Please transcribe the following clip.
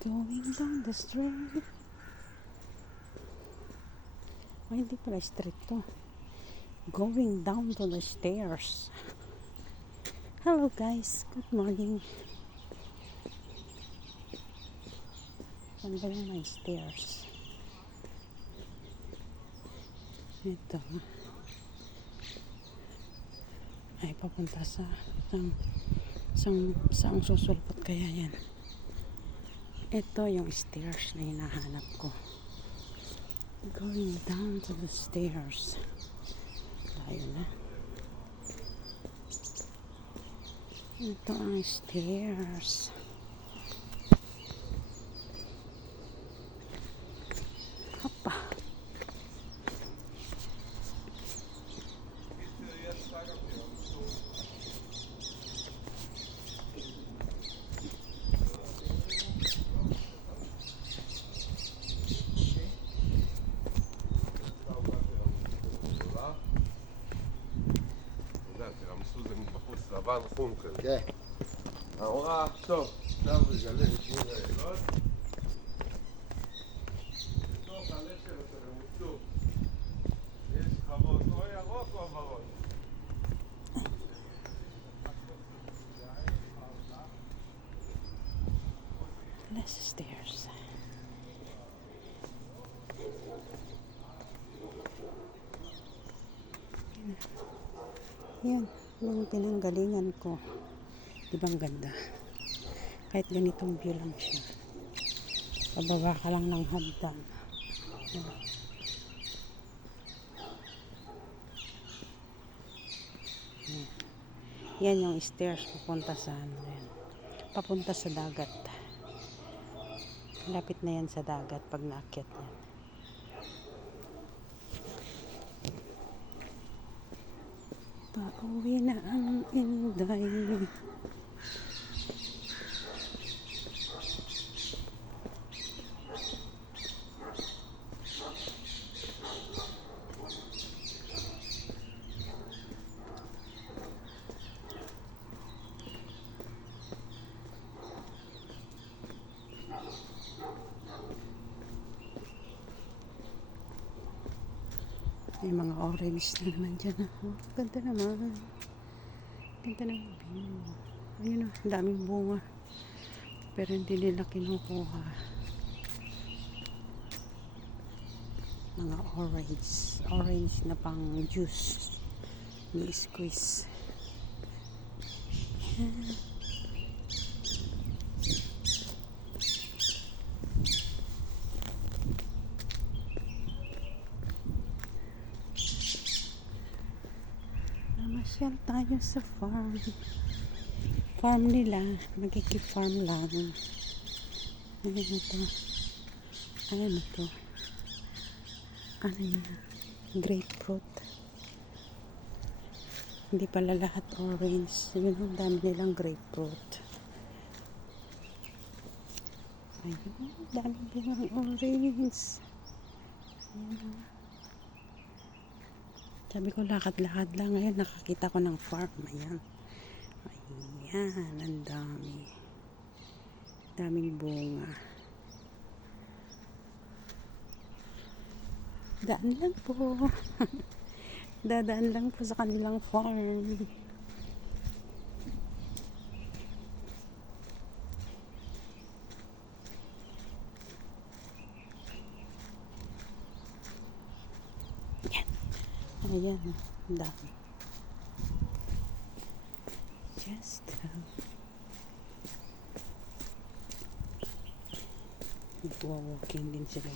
Going down the street. Ay, hindi pala street to. Going down to the stairs. Hello guys, good morning. Ganda yung may stairs. Ito. Ay, papunta sa saan susulpot kaya yan. Ito yung stairs na hinahanap ko. Going down to the stairs. Tayo na. Ito ang stairs. Hoppa. לבן חום כזה. כן. ההוראה, טוב, עכשיו נגלה שיר העילות. בתוך הלשם המוצוב יש חוות או ירוק או ורוד. Less stairs. Yan, yung pinanggalingan ko. Diba ang ganda? Kahit ganitong view lang siya. Pababa ka lang ng hagdan. Yan yung stairs papunta sa papunta sa dagat. Lapit na yan sa dagat pag naakyat yan. Pauwi na ang Inday. May mga orange na naman dyan. Oh, ganda naman. Ganda ng view. Ayun o, daming bunga. Pero hindi nila kinukuha. Mga orange. Orange na pang juice. May squeeze. Masyal tayo sa farm. Farm nila, magkiki-farm lang. Ano ito? Ano ito? Ano yun? Grapefruit. Hindi pala lahat orange. Yun ang dami nilang grapefruit. Ayun, dami nilang orange. Ayun. Sabi ko lakad-lakad lang. Ngayon nakakita ko ng farm. Ayan. Ayan. Ang dami. Daming bunga. Daan lang po. Dadaan lang po sa kanilang farm. Ayan, ang dami. Just nagwa-walking din sila.